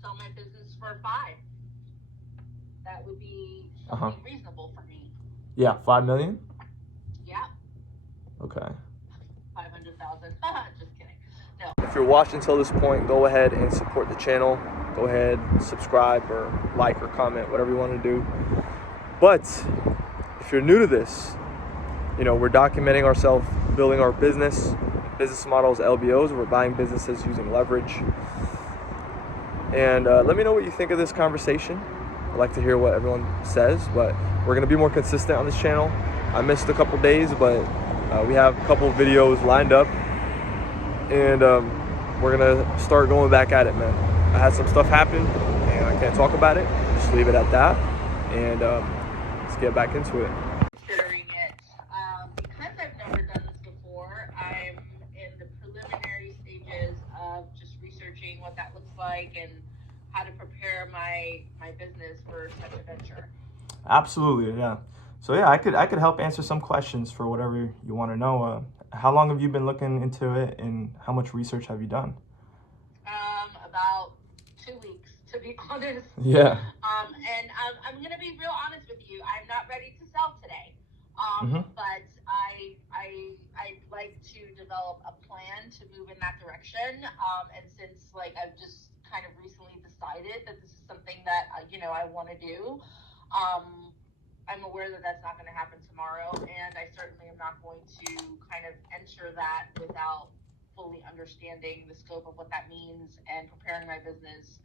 sell my business for 5. That would be something reasonable for me. Yeah, 5 million? Yeah. Okay. 500,000. Just kidding. No. If you're watching till this point, go ahead and support the channel. Go ahead, subscribe or like or comment, whatever you want to do. But if you're new to this, we're documenting ourselves, building our business models, LBOs. We're buying businesses using leverage. And let me know what you think of this conversation. I'd like to hear what everyone says, but we're going to be more consistent on this channel. I missed a couple days, but we have a couple videos lined up, and we're going to start going back at it, man. I had some stuff happen, and I can't talk about it. Just leave it at that, and let's get back into it. Considering it, because I've never done this before, I'm in the preliminary stages of just researching what that looks like and how to prepare my business for such a venture. Absolutely, yeah. So yeah, I could help answer some questions for whatever you want to know. How long have you been looking into it, and how much research have you done? About 2 weeks, to be honest. Yeah. And I'm gonna be real honest with you. I'm not ready to sell today. But I'd like to develop a plan to move in that direction. And since I've just kind of recently decided that this is something that I want to do, I'm aware that that's not going to happen tomorrow, and I certainly am not going to kind of enter that without fully understanding the scope of what that means and preparing my business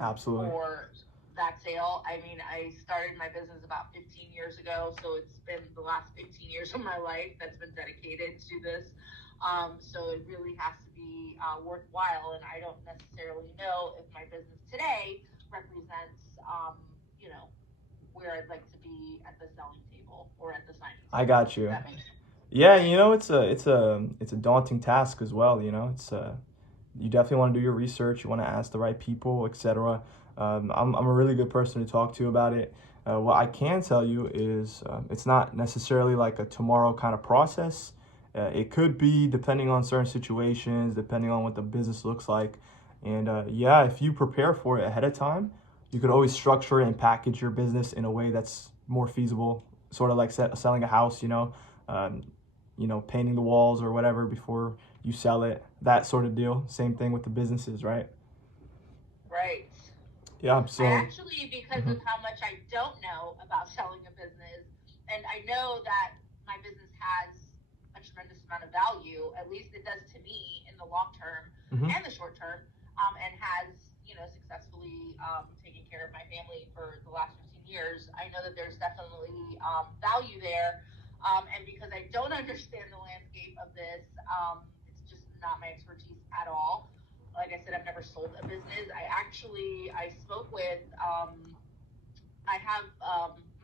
Absolutely. for that sale. I mean, I started my business about 15 years ago, so it's been the last 15 years of my life that's been dedicated to this. So it really has to be worthwhile, and I don't necessarily know if my business today represents, where I'd like to be at the selling table or at the signing table. I got you. That makes sense. Yeah, it's a daunting task as well. It's you definitely want to do your research. You want to ask the right people, etc. I'm a really good person to talk to about it. What I can tell you is it's not necessarily like a tomorrow kind of process. It could be depending on certain situations, depending on what the business looks like. And if you prepare for it ahead of time, you could always structure and package your business in a way that's more feasible, sort of like selling a house, painting the walls or whatever before you sell it, that sort of deal. Same thing with the businesses, right? Right. Yeah, so I actually, because of how much I don't know about selling a business, and I know that my business has a tremendous amount of value, at least it does to me in the long term and the short term, and has successfully taken care of my family for the last 15 years. I know that there's definitely value there, and because I don't understand the landscape of this, it's just not my expertise at all. Like I said, I've never sold a business. I spoke with, I have,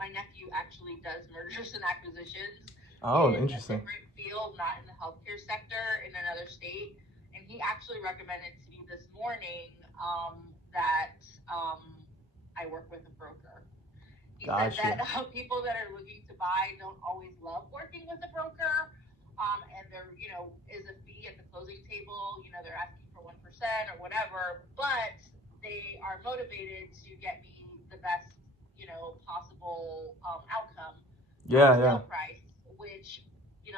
my nephew actually does mergers and acquisitions. Oh, in interesting. a different field, not in the healthcare sector, in another state. And he actually recommended to me this morning that I work with a broker. He said that people that are looking to buy don't always love working with a broker. And there, is a fee at the closing table. They're asking for 1% or whatever, but they are motivated to get me the best, possible outcome. Sale price, which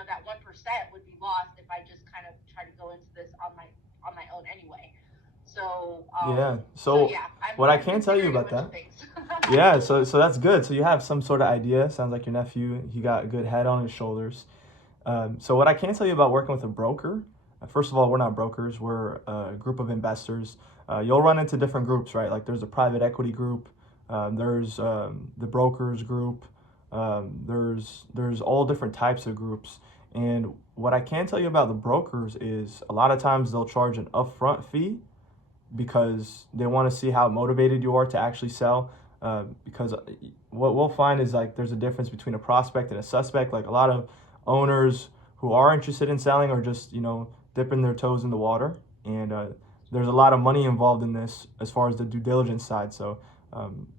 that 1% would be lost if I just kind of try to go into this on my own anyway. So what I can tell you about that. Yeah, so that's good. So you have some sort of idea. Sounds like your nephew, he got a good head on his shoulders. So what I can tell you about working with a broker, first of all, we're not brokers. We're a group of investors. You'll run into different groups, right? Like there's a private equity group. There's the brokers group. There's all different types of groups. And what I can tell you about the brokers is a lot of times they'll charge an upfront fee because they want to see how motivated you are to actually sell. Because what we'll find is like there's a difference between a prospect and a suspect. Like a lot of owners who are interested in selling are just dipping their toes in the water, and there's a lot of money involved in this as far as the due diligence side. So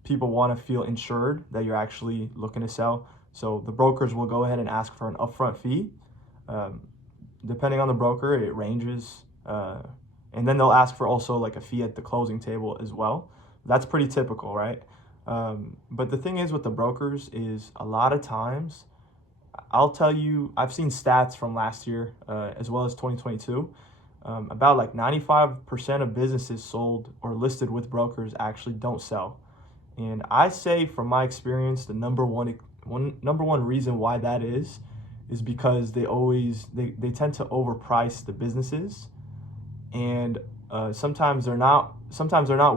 people want to feel insured that you're actually looking to sell. So the brokers will go ahead and ask for an upfront fee. Depending on the broker, it ranges And then they'll ask for also like a fee at the closing table as well. That's pretty typical, right? But the thing is with the brokers is a lot of times, I'll tell you, I've seen stats from last year as well as 2022. About like 95% of businesses sold or listed with brokers actually don't sell. And I say from my experience, the number one reason why that is because they tend to overprice the businesses, and sometimes they're not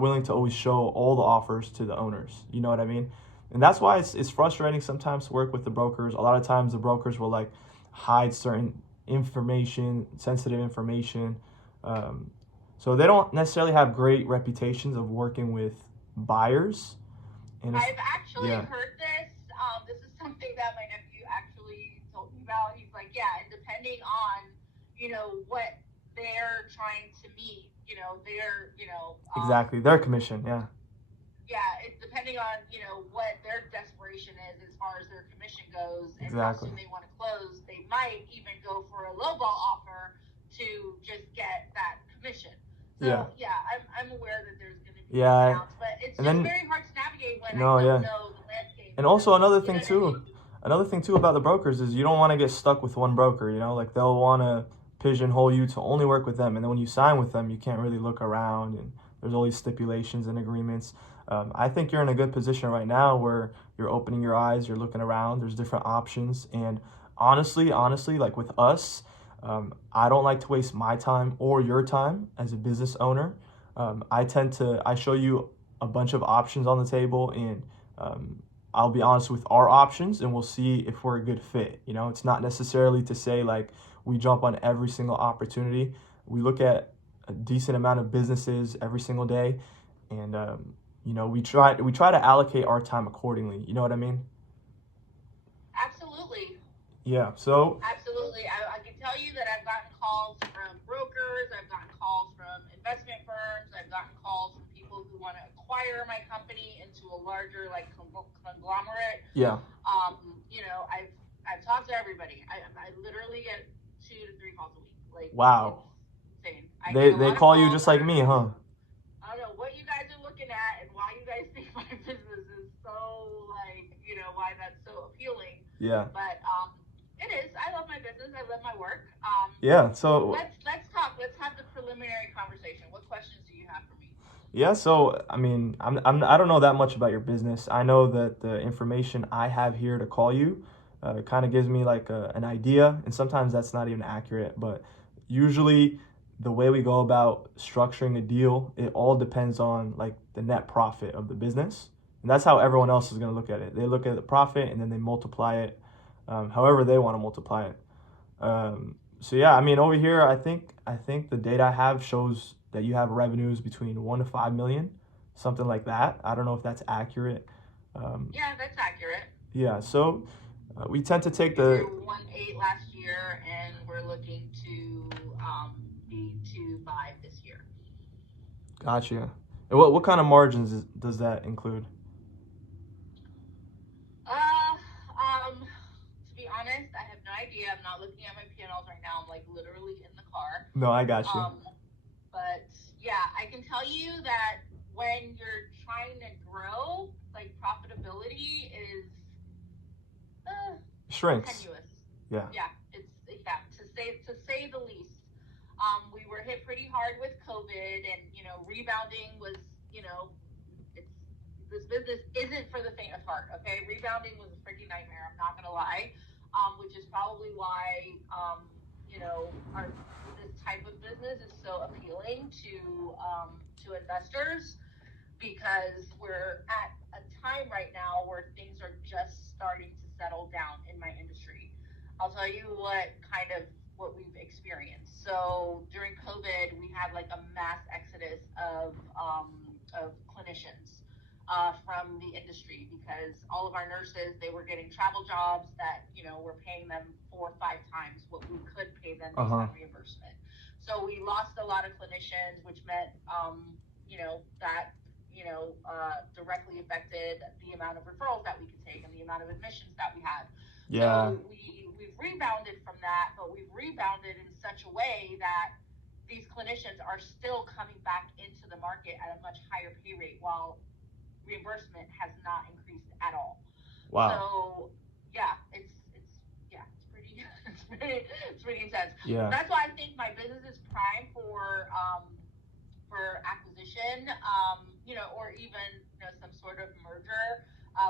willing to always show all the offers to the owners. You know what I mean? And that's why it's frustrating sometimes to work with the brokers. A lot of times the brokers will like hide certain information, sensitive information. So they don't necessarily have great reputations of working with buyers. And I've actually heard this. This is something that my nephew actually told me about. He's like, yeah, and depending on, what they're trying to meet, exactly, their commission, yeah. Yeah, it's depending on, what their desperation is as far as their commission goes and exactly. how soon they want to close. They might even go for a lowball offer to just get that commission. So, I'm aware that there's going to be discounts, but it's very hard to navigate when I don't know the landscape. And also another thing too about the brokers is you don't want to get stuck with one broker, like they'll want to pigeonhole you to only work with them. And then when you sign with them, you can't really look around, and there's all these stipulations and agreements. I think you're in a good position right now where you're opening your eyes, you're looking around, there's different options. And honestly, like with us, I don't like to waste my time or your time as a business owner. I show you a bunch of options on the table, and I'll be honest with our options, and we'll see if we're a good fit. It's not necessarily to say like we jump on every single opportunity. We look at a decent amount of businesses every single day, and we try to allocate our time accordingly. You know what I mean? Absolutely. Yeah. So. Absolutely. I can tell you that I've gotten calls from brokers. I've gotten calls from investment firms. I've gotten calls from people who want to acquire my company into a larger like conglomerate. Yeah. I've talked to everybody. I literally get 2 to 3 calls a week. Like, wow. It's insane. They call you just like me, huh? I don't know what you guys are looking at and why you guys think my business is so why that's so appealing. Yeah. But it is. I love my business. I love my work. Yeah. So let's talk. Let's have the preliminary conversation. What questions do you have for me? Yeah. So I mean, I don't know that much about your business. I know that the information I have here to call you kind of gives me like an idea, and sometimes that's not even accurate. But usually, the way we go about structuring a deal, it all depends on like the net profit of the business, and that's how everyone else is going to look at it. They look at the profit and then they multiply it however they want to multiply it. So yeah, I mean, over here, I think the data I have shows that you have revenues between 1 to 5 million, something like that. I don't know if that's accurate. Yeah, that's accurate. Yeah, so we tend to take we were 1.8 last year, and we're looking to be 2.5 this year. Gotcha. And what kind of margins does that include? To be honest, I have no idea. I'm not looking at my P&Ls right now. I'm like literally in the car. No, I got you. But yeah, I can tell you that when you're trying to grow, like profitability is shrinks. Tenuous. Yeah. Yeah, to say the least. We were hit pretty hard with COVID, and rebounding was this business isn't for the faint of heart. Okay, rebounding was a freaking nightmare. I'm not gonna lie. Which is probably why this type of business is so appealing to investors, because we're at a time right now where things are just starting to settle down in my industry. I'll tell you what we've experienced. So during COVID, we had like a mass exodus of clinicians from the industry, because all of our nurses, they were getting travel jobs that were paying them 4 or 5 times what we could pay them based on reimbursement. So we lost a lot of clinicians, which meant that directly affected the amount of referrals that we could take and the amount of admissions that we had. Yeah. So we've rebounded from that, but we've rebounded in such a way that these clinicians are still coming back into the market at a much higher pay rate while reimbursement has not increased at all. Wow. So yeah, it's pretty it's pretty intense. Yeah. That's why I think my business is prime for acquisition, or even some sort of merger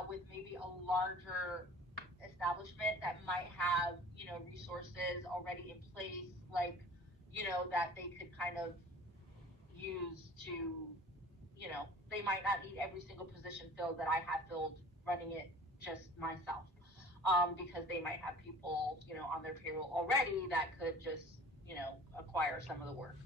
with maybe a larger establishment that might have resources already in place, like that they could kind of use to they might not need every single position filled that I have filled running it just myself, because they might have people on their payroll already that could just acquire some of the work.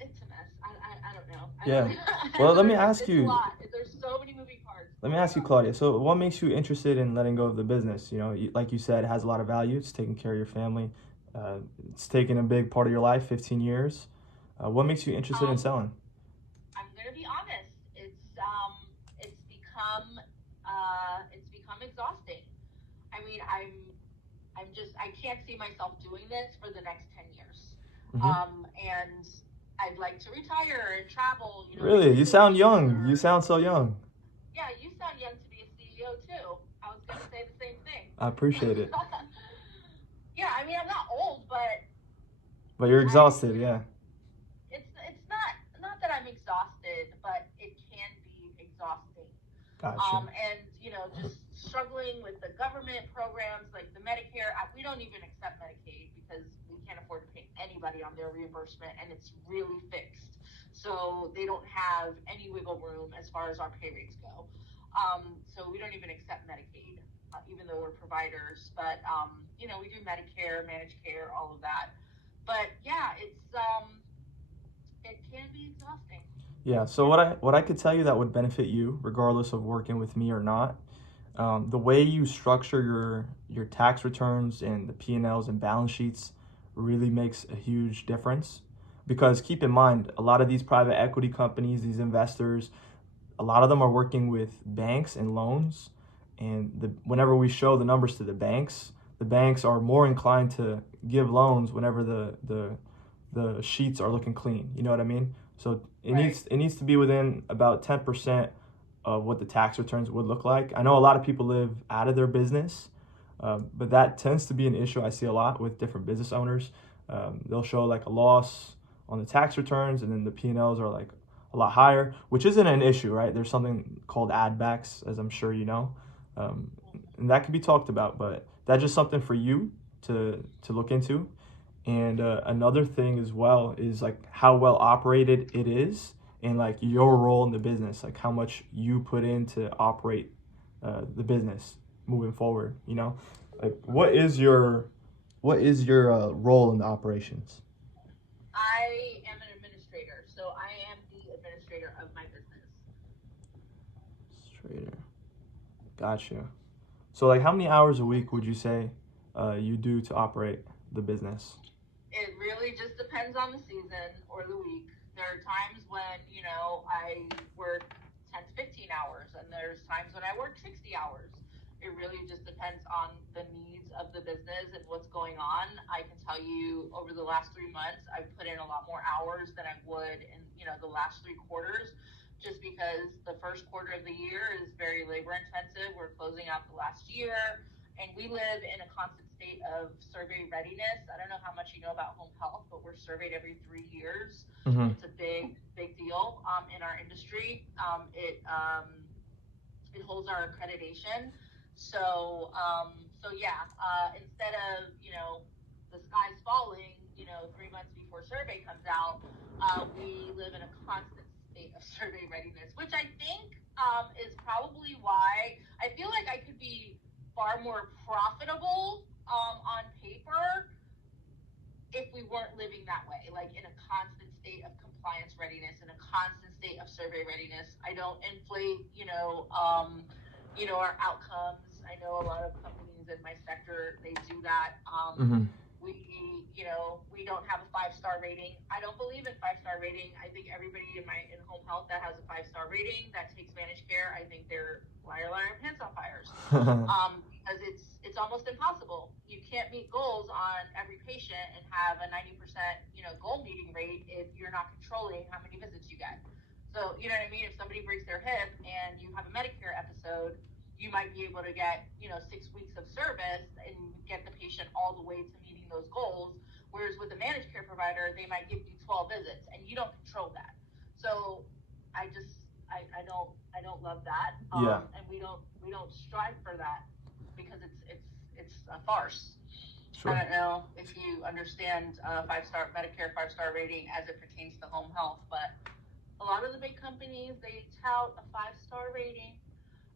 It's a mess. I don't know. Yeah. Well, let me ask you. It's a lot. There's so many moving parts. Let me ask you, Claudia. So, what makes you interested in letting go of the business? Like you said, it has a lot of value. It's taking care of your family. It's taken a big part of your life, 15 years. What makes you interested in selling? I'm gonna be honest. It's become exhausting. I mean, I can't see myself doing this for the next 10 years. Mm-hmm. And I'd like to retire and travel. Really? You sound young. You sound so young. Yeah, you sound young to be a CEO too. I was gonna say the same thing. I appreciate it. Yeah, I mean, I'm not old, but you're exhausted. Yeah. It's not that I'm exhausted, but it can be exhausting. Gotcha. And just struggling with the government programs like the Medicare. We don't even accept Medicaid because we can't afford to pay anybody on their reimbursement, and it's really fixed. So they don't have any wiggle room as far as our pay rates go. So we don't even accept Medicaid, even though we're providers. But we do Medicare, managed care, all of that. But yeah, it can be exhausting. Yeah. So what I could tell you that would benefit you, regardless of working with me or not, the way you structure your tax returns and the P&Ls and balance sheets really makes a huge difference. Because keep in mind, a lot of these private equity companies, these investors, a lot of them are working with banks and loans. And whenever we show the numbers to the banks are more inclined to give loans whenever the sheets are looking clean. You know what I mean? So it needs to be within about 10% of what the tax returns would look like. I know a lot of people live out of their business, but that tends to be an issue I see a lot with different business owners. They'll show like a loss on the tax returns, and then the P&Ls are like a lot higher, which isn't an issue, right? There's something called add backs, as I'm sure you know, and that can be talked about, but that's just something for you to look into. And another thing as well is like how well operated it is, and like your role in the business, like how much you put in to operate the business moving forward. Like what is your role in the operations? I am an administrator, so I am the administrator of my business. Administrator. Gotcha. So like how many hours a week would you say you do to operate the business? It really just depends on the season or the week. There are times when, I work 10 to 15 hours, and there's times when I work 60 hours. It really just depends on the needs of the business and what's going on. I can tell you over the last 3 months, I've put in a lot more hours than I would in, the last 3 quarters, just because the first quarter of the year is very labor intensive. We're closing out the last year, and we live in a constant state of survey readiness. I don't know how much you know about home health, but we're surveyed every 3 years. Mm-hmm. It's a big deal in our industry. It holds our accreditation. So yeah, instead of, the sky's falling, 3 months before survey comes out, we live in a constant state of survey readiness, which I think is probably why I feel like I could be far more profitable on paper if we weren't living that way, like in a constant state of compliance readiness, in a constant state of survey readiness. I don't inflate, our outcomes. I know a lot of companies in my sector, they do that. We don't have a 5-star rating. I don't believe in 5-star rating. I think everybody in home health that has a 5-star rating that takes managed care, I think they're liar, pants on fires. Because it's it's almost impossible. You can't meet goals on every patient and have a 90%, goal meeting rate if you're not controlling how many visits you get. So, you know what I mean? If somebody breaks their hip and you have a Medicare episode, you might be able to get, 6 weeks of service and get the patient all the way to meeting those goals. Whereas with a managed care provider, they might give you 12 visits and you don't control that. So I don't love that. And we don't strive for that because it's a farce. Sure. I don't know if you understand Medicare 5-star rating as it pertains to home health, but a lot of the big companies, they tout a 5-star rating,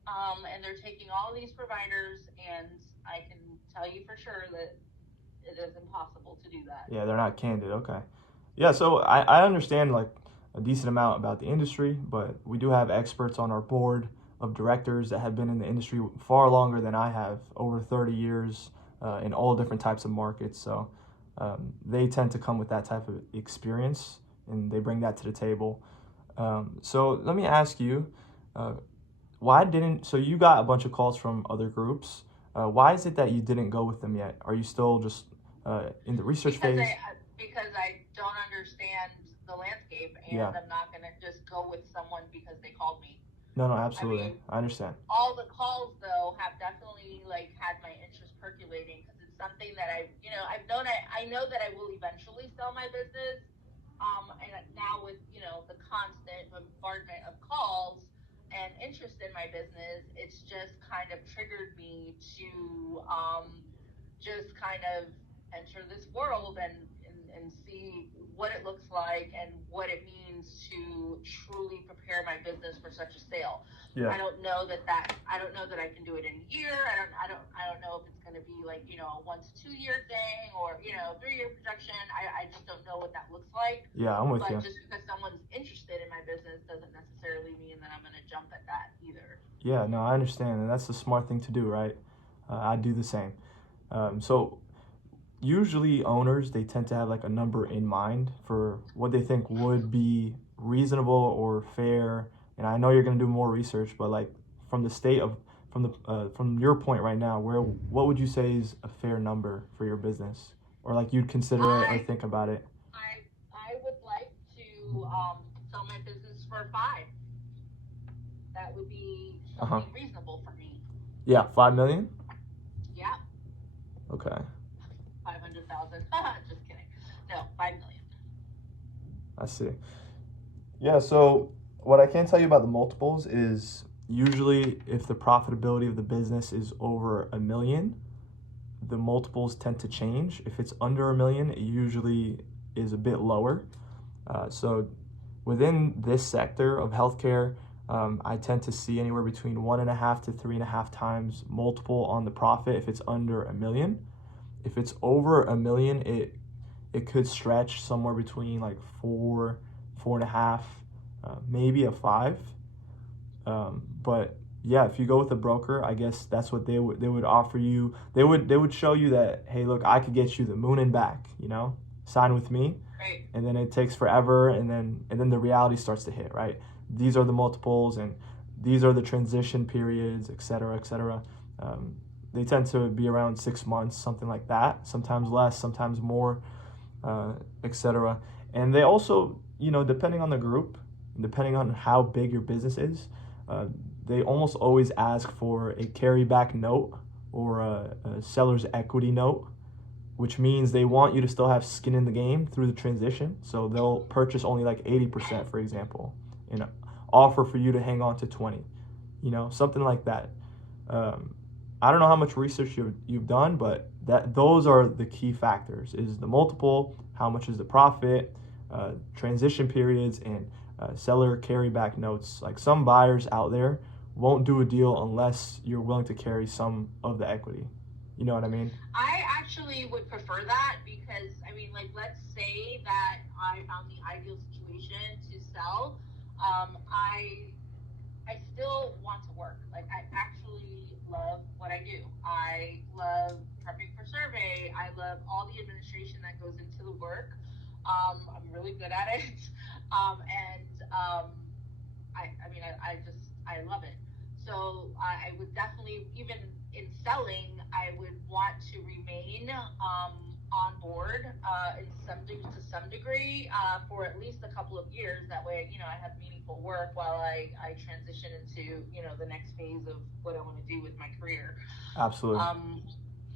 and they're taking all these providers, and I can tell you for sure that it is impossible to do that. Yeah, they're not candid. Okay. Yeah, so I understand like a decent amount about the industry, but we do have experts on our board of directors that have been in the industry far longer than I have, over 30 years in all different types of markets. So they tend to come with that type of experience, and they bring that to the table. So let me ask you, so you got a bunch of calls from other groups. Why is it that you didn't go with them yet? Are you still just in the research phase? Because I don't understand the landscape, and I'm not going to just go with someone because they called me. No, absolutely. I understand. All the calls, though, have definitely had my interest percolating because it's something that I know that I will eventually sell my business. And now with, the constant bombardment of calls and interest in my business, it's just kind of triggered me to just kind of enter this world and see what it looks like and what it means to truly prepare my business for such a sale. Yeah. I don't know that I can do it in a year. I don't know if it's going to be a 1 to 2 year thing or 3-year projection. I just don't know what that looks like. Yeah, I'm with you. But just because someone's interested in my business doesn't necessarily mean that I'm going to jump at that either. Yeah, no, I understand, and that's the smart thing to do, right? I do the same. So usually owners, they tend to have a number in mind for what they think would be reasonable or fair. And I know you're going to do more research, but from your point right now, what would you say is a fair number for your business, or you'd consider it or think about it? I would like to sell my business for 5. That would be something reasonable for me. Yeah, $5 million. Yeah. Okay. 500,000. Just kidding. No, 5 million. I see. Yeah, so what I can tell you about the multiples is usually if the profitability of the business is over $1 million, the multiples tend to change. If it's under $1 million, it usually is a bit lower. So within this sector of healthcare, I tend to see anywhere between 1.5 to 3.5 times multiple on the profit if it's under $1 million. If it's over $1 million, it could stretch somewhere between 4, 4.5, maybe a 5. But yeah, if you go with a broker, I guess that's what they would offer you. They would show you that, hey, look, I could get you the moon and back. Sign with me. Right. And then it takes forever, and then the reality starts to hit. Right. These are the multiples, and these are the transition periods, et cetera, et cetera. They tend to be around 6 months, something like that, sometimes less, sometimes more, etc. And they also, depending on the group, depending on how big your business is, they almost always ask for a carryback note or a seller's equity note, which means they want you to still have skin in the game through the transition. So they'll purchase only 80%, for example, and offer for you to hang on to 20, something like that. I don't know how much research you've done, but those are the key factors: is the multiple, how much is the profit, transition periods, and seller carryback notes. Some buyers out there won't do a deal unless you're willing to carry some of the equity. You know what I mean? I actually would prefer that because, let's say that I found the ideal situation to sell. I still want to work. I actually love what I do. I love prepping for survey. I love all the administration that goes into the work. I'm really good at it. I love it. So I would definitely, even in selling, I would want to remain on board to some degree for at least a couple of years. That way, I have meaningful work while I transition into, the next phase of what I want to do with my career. Absolutely.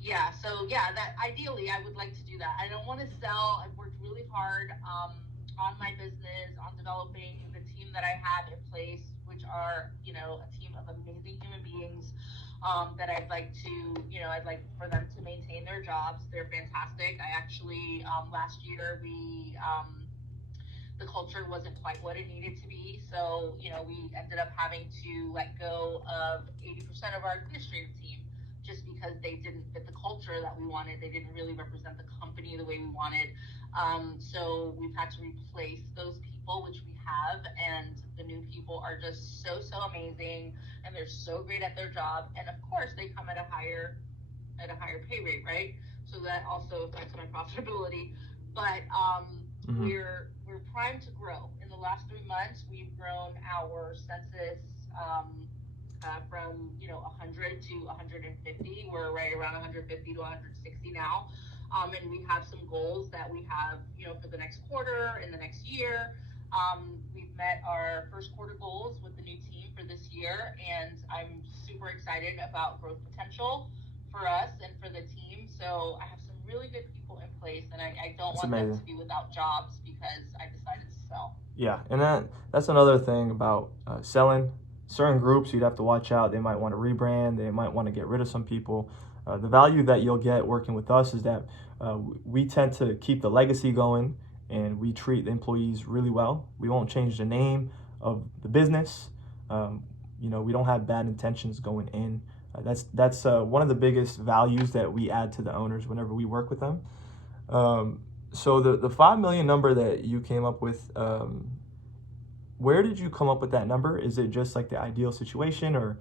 Yeah, so yeah, that ideally I would like to do that. I don't want to sell. I've worked really hard on my business, on developing the team that I have in place, which are, a team of amazing human beings that I'd like for them to maintain their jobs. They're fantastic. I actually, last year, the culture wasn't quite what it needed to be. So, we ended up having to let go of 80% of our administrative team just because they didn't fit the culture that we wanted. They didn't really represent the company the way we wanted. So we've had to replace those people, which we have, and the new people are just so amazing, and they're so great at their job. And of course, they come at a higher pay rate, right? So that also affects my profitability. But we're primed to grow. In the last 3 months, we've grown our census from 100 to 150. We're right around 150 to 160 now, and we have some goals that we have for the next quarter and the next year. We've met our first quarter goals with the new team for this year, and I'm super excited about growth potential for us and for the team. So I have some really good people in place, and I don't want them to be without jobs because I decided to sell. Yeah, and that's another thing about selling. Certain groups you'd have to watch out. They might want to rebrand. They might want to get rid of some people. The value that you'll get working with us is that we tend to keep the legacy going, and we treat the employees really well. We won't change the name of the business. We don't have bad intentions going in. That's one of the biggest values that we add to the owners whenever we work with them. So the 5 million number that you came up with, where did you come up with that number? Is it just like the ideal situation, or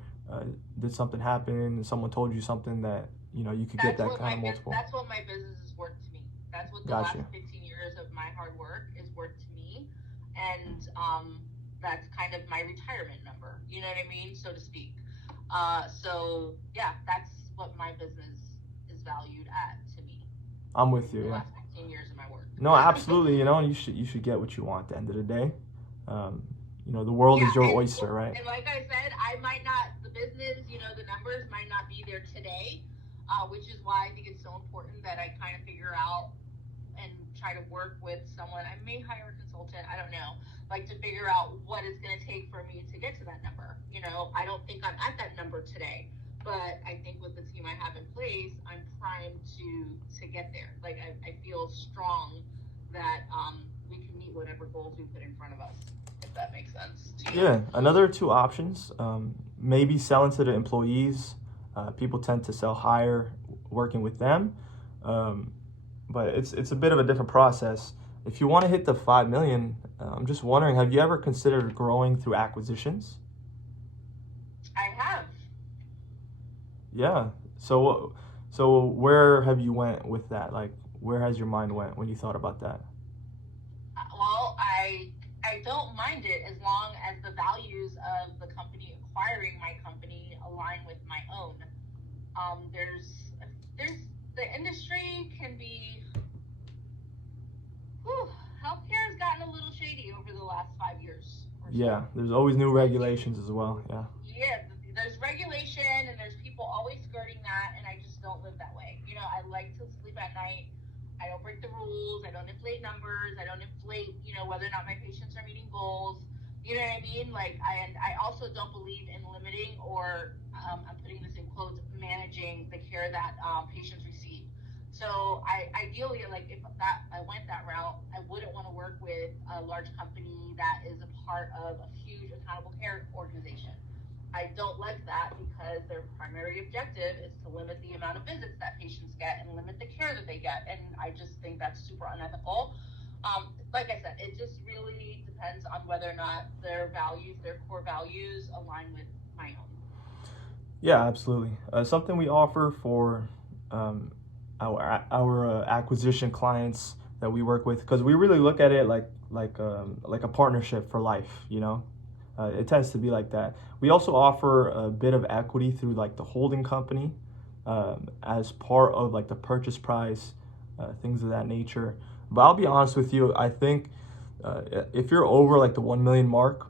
did something happen and someone told you something that you could get that kind of multiple? That's what my business is worth to me. That's what the last 15 years of my hard work is worth to me, and that's kind of my retirement number. You know what I mean, so to speak. So yeah, that's what my business is valued at to me. I'm with you. The last 15 years of my work. No, absolutely. And you should get what you want at the end of the day. The world is your oyster, right? And like I said, the business, the numbers might not be there today, which is why I think it's so important that I kind of figure out and try to work with someone. I may hire a consultant, I don't know, to figure out what it's going to take for me to get to that number. I don't think I'm at that number today, but I think with the team I have in place, I'm primed to get there. I feel strong that we can meet whatever goals we put in front of us, if that makes sense to you. Yeah, another two options, maybe selling to the employees. People tend to sell higher working with them, but it's a bit of a different process. If you want to hit the 5 million, I'm just wondering, have you ever considered growing through acquisitions? I have. Yeah. So where have you went with that? Where has your mind went when you thought about that? Well, I don't mind it as long as the values of the company acquiring my company align with my own. There's the industry can be. Healthcare has gotten a little shady over the last 5 years. Yeah, there's always new regulations as well. Yeah. Yeah, there's regulation and there's people always skirting that, and I just don't live that way. I like to sleep at night. I don't break the rules. I don't inflate numbers. I don't inflate, whether or not my patients are meeting goals. You know what I mean? I also don't believe in limiting or, I'm putting this in quotes, managing the care that patients receive. So ideally, if I went that route, I wouldn't want to work with a large company that is a part of a huge accountable care organization. I don't like that because their primary objective is to limit the amount of visits that patients get and limit the care that they get. And I just think that's super unethical. Like I said, it just really depends on whether or not their core values align with my own. Yeah, absolutely. Something we offer for our acquisition clients that we work with, because we really look at it like a partnership for life. It tends to be like that. We also offer a bit of equity through like the holding company as part of like the purchase price, things of that nature. But I'll be honest with you, I think if you're over like the 1 million mark,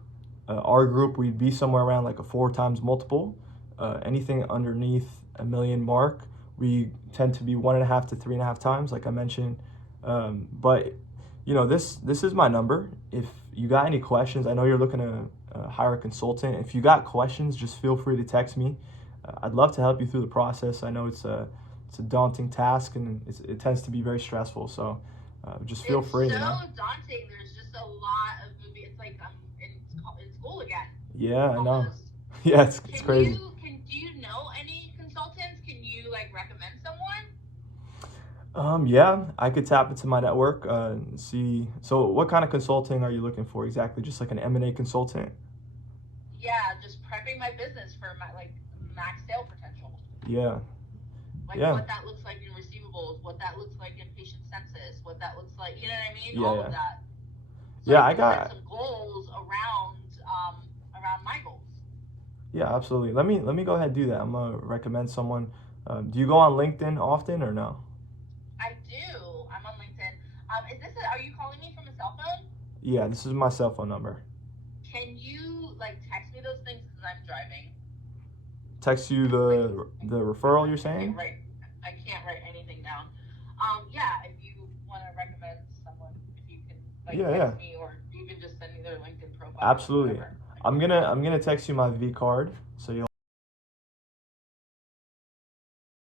our group, we'd be somewhere around like a 4 times multiple. Anything underneath a million mark, we tend to be 1.5 to 3.5 times, like I mentioned. But you know, this is my number. If you got any questions, I know you're looking to hire a consultant. If you got questions, just feel free to text me. I'd love to help you through the process. I know it's a daunting task, and it tends to be very stressful. So just feel free. It's so you know? daunting. There's just a lot of moving. It's like I'm in school again. Yeah, I know. Almost. Yeah, it's crazy. Do you know any consultants? Can you like recommend someone? Yeah, I could tap into my network and see. So what kind of consulting are you looking for exactly? Just like an M&A consultant? Yeah, just prepping my business for my like max sale potential. Yeah. Like Yeah. what that looks like in receivables, what that looks like in patient census, what that looks like, you know what I mean? Yeah, All yeah. of that. So Yeah, I I can set got. some goals around my goals. Yeah, absolutely. Let me go ahead and do that. I'm gonna recommend someone. Do you go on LinkedIn often or no? I do. I'm on LinkedIn. Are you calling me from a cell phone? Yeah, this is my cell phone number. Can you like text me those things because I'm driving? Text you the referral you're saying? I can't write anything down. Yeah, if you want to recommend someone, if you can like text me or even just send me their LinkedIn profile. Absolutely. I'm gonna text you my V card so you'll